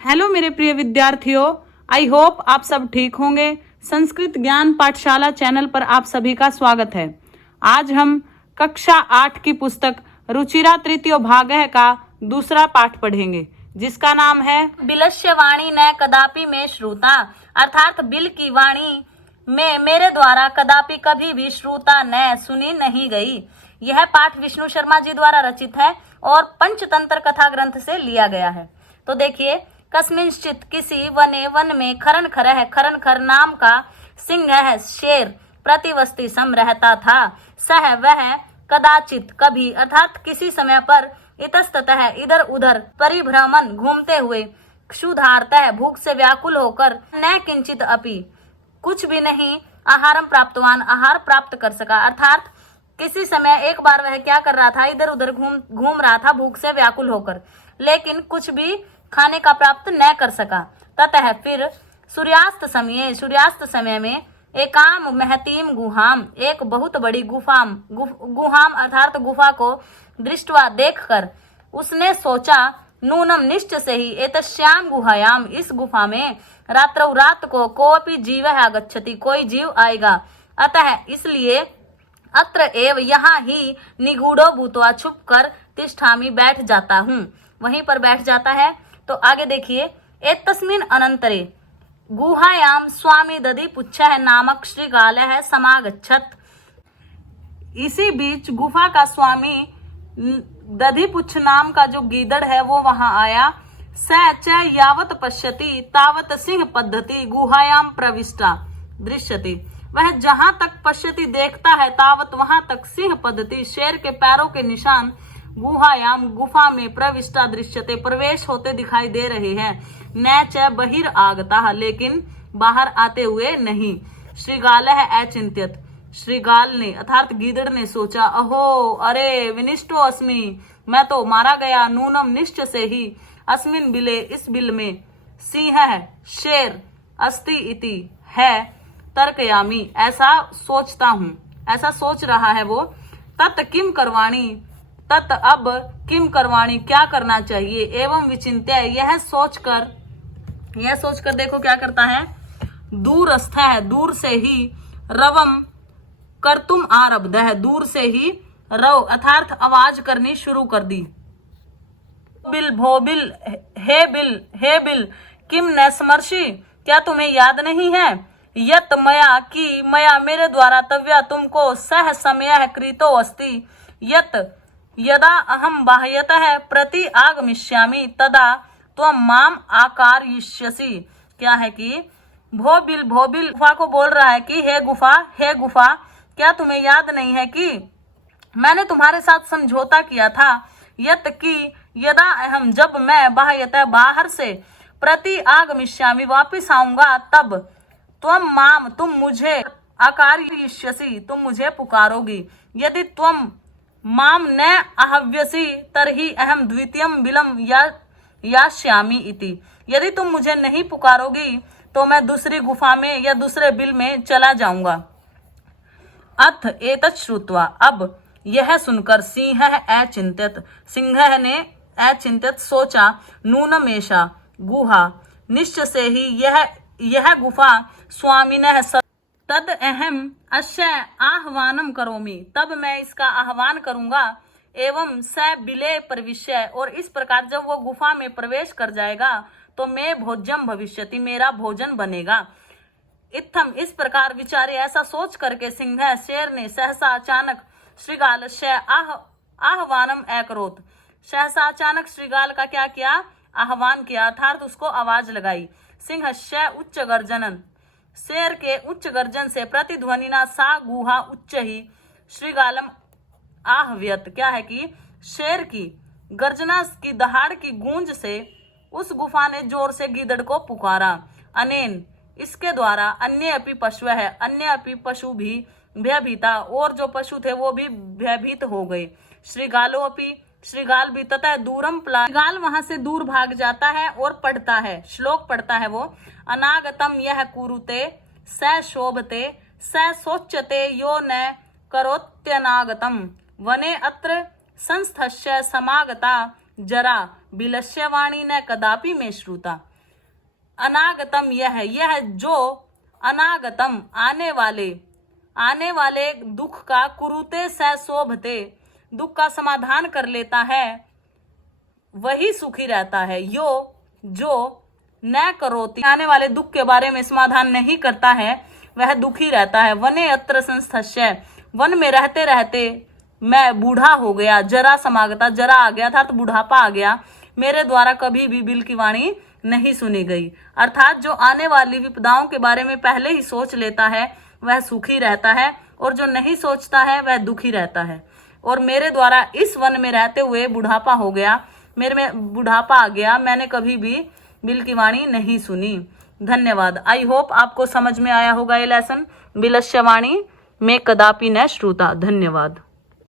Hello मेरे प्रिय विद्यार्थियों, आई होप आप सब ठीक होंगे। संस्कृत ज्ञान पाठशाला चैनल पर आप सभी का स्वागत है। आज हम कक्षा 8 की पुस्तक रुचिरा तृतीय भागः का दूसरा पाठ पढ़ेंगे, जिसका नाम है बिलस्य वाणी न कदापि में श्रुता, अर्थात बिल की वाणी में मेरे द्वारा कदापि कभी भी श्रुता न सुनी नहीं गई। यह पाठ विष्णु शर्मा जी द्वारा रचित है और पंचतंत्र कथा ग्रंथ से लिया गया है। तो देखिए, कस्मिंश्चित किसी वने वन में खरन खर नाम का सिंह है शेर प्रतिवस्ती सम रहता था। सह वह कदाचित कभी अर्थात किसी समय पर इतस्ततः इधर उधर परिभ्रमण घूमते हुए क्षुधार्तः भूख से व्याकुल होकर न किंचित अपि कुछ भी नहीं आहारम प्राप्तवान आहार प्राप्त कर सका। अर्थात किसी समय एक बार वह क्या कर रहा था, इधर उधर घूम रहा था भूख से व्याकुल होकर, लेकिन कुछ भी खाने का प्राप्त न कर सका। ततः फिर सूर्यास्त समय में एकाम महतीम गुहाम एक बहुत बड़ी गुहाम अर्थात गुफा को दृष्टवा देखकर उसने सोचा, नूनम निश्चय से ही एतस्याम गुहायाम इस गुफा में रात्रौ रात को कोपि जीव आगच्छति कोई जीव आएगा। अतः इसलिए अत्र एव यहाँ ही निगूढ़ो भूतवा छुप कर तिष्ठामि बैठ जाता हूँ, वहीं पर बैठ जाता है। तो आगे देखिए, एतस्मिन् अनंतरे गुहायाम स्वामी दधि पुच्छः नामक श्रीगालः समागच्छत्। इसी बीच गुफा का स्वामी दधिपुच्छ नाम का जो गीदड़ है वो वहां आया। स च यावत पश्यति तावत सिंह पद्धति गुहायाम प्रविष्टा दृश्यति। वह जहां तक पश्यति देखता है तावत वहां तक सिंह पद्धति शेर के पैरों के निशान गुहायाम गुफा में प्रविष्टा दृश्यते प्रवेश होते दिखाई दे रहे हैं। न च बहिर आगता लेकिन बाहर आते हुए नहीं। श्रीगालः अचिंत्यत श्रीगाल ने अर्थात गीदड़ ने सोचा, अहो अरे विनिष्टो अस्मि मैं तो मारा गया। नूनम निश्चय से ही अस्मिन बिले इस बिल में सिंह है शेर अस्ति इति है तर्कयामी ऐसा सोचता हूँ, ऐसा सोच रहा है वो। तत् किम करवाणी तत् अब किम करवाणी क्या करना चाहिए। एवं विचिंत्य यह सोचकर देखो क्या करता है, दूरस्थ है दूर से ही रवम कर तुम आरब्ध है दूर से ही रव अर्थात आवाज करनी शुरू कर दी। बिल भोबिल हे बिल किम न स्मर्शी क्या तुम्हें याद नहीं है। यत मया की मया मेरे द्वारा तव्या तुमको सह समय कृतो अस्ति। यत यदा अहम बाह्यतः प्रति आगमिष्यामि तदा त्वं माम आकारयिष्यसि। क्या है कि भोबिल गुफा को बोल रहा है कि हे गुफा क्या तुम्हें याद नहीं है कि मैंने तुम्हारे साथ समझौता किया था। यत की यदा अहम जब मैं बाह्यतः बाहर से प्रति आगमिष्यामि वापिस आऊंगा तब त्वं माम तुम मुझे आकारयिष्यसि तुम मुझे पुकारोगी। यदि त्वं माम न आहव्यसि तरहि अहम द्वितीयम बिलम यास्यामि इति। यदि तुम मुझे नहीं पुकारोगी तो मैं दूसरी गुफा में या दूसरे बिल में चला जाऊंगा। अथ एतत् श्रुत्वा अब यह सुनकर सिंह ने अचिंत्यत सोचा, नूनमेषा गुहा निश्चय से ही यह गुफा स्वामिनः तद अहम अस्य आह्वानम करोमि तब मैं इसका आह्वान करूंगा। एवं स बिले प्रविश्य और इस प्रकार जब वो गुफा में प्रवेश कर जाएगा तो मैं भोज्यम भविष्यति मेरा भोजन बनेगा। इत्थम इस प्रकार विचारे ऐसा सोच करके सिंह शेर ने सहसा अचानक श्रीगाल आह्वानम अकरोत सहसा अचानक श्रीगाल का क्या किया, आह्वान किया अर्थात उसको आवाज लगाई। सिंह उच्च गर्जनन शेर के उच्च गर्जन से प्रतिध्वनिना सा गुहा उच्च ही श्रीगालम आहव्यत। क्या है कि शेर की गर्जना की दहाड़ की गूंज से उस गुफा ने जोर से गीदड़ को पुकारा। अनेन इसके द्वारा अन्य अपि पशु है अन्य अपि पशु भी भयभीता और जो पशु थे वो भी भयभीत हो गए। श्रीगालो अपि श्रीगाल भी तथा दूरम प्ला श्रीगाल वहां से दूर भाग जाता है और पढ़ता है श्लोक पढ़ता है वो, अनागतम यह कुरुते स शोभते स सोच्यते यो न करोत्यनागतम वने अत्र संस्थस्य समागता जरा बिलस्य वाणी न कदापि में श्रुता। अनागतम यह जो अनागतम आने वाले दुख का कुरुते स शोभते दुख का समाधान कर लेता है वही सुखी रहता है। जो न करोति आने वाले दुख के बारे में समाधान नहीं करता है वह दुखी रहता है। वने अत्र संस्थस्य वन में रहते रहते मैं बूढ़ा हो गया। जरा समागता जरा आ गया था तो बुढ़ापा आ गया। मेरे द्वारा कभी भी बिल की वाणी नहीं सुनी गई। अर्थात जो आने वाली विपदाओं के बारे में पहले ही सोच लेता है वह सुखी रहता है और जो नहीं सोचता है वह दुखी रहता है। और मेरे द्वारा इस वन में रहते हुए बुढ़ापा हो गया, मेरे में बुढ़ापा आ गया, मैंने कभी भी बिल की वाणी नहीं सुनी। धन्यवाद। आई होप आपको समझ में आया होगा ये लेसन। बिलस्य वाणी में कदापि न श्रुता। धन्यवाद।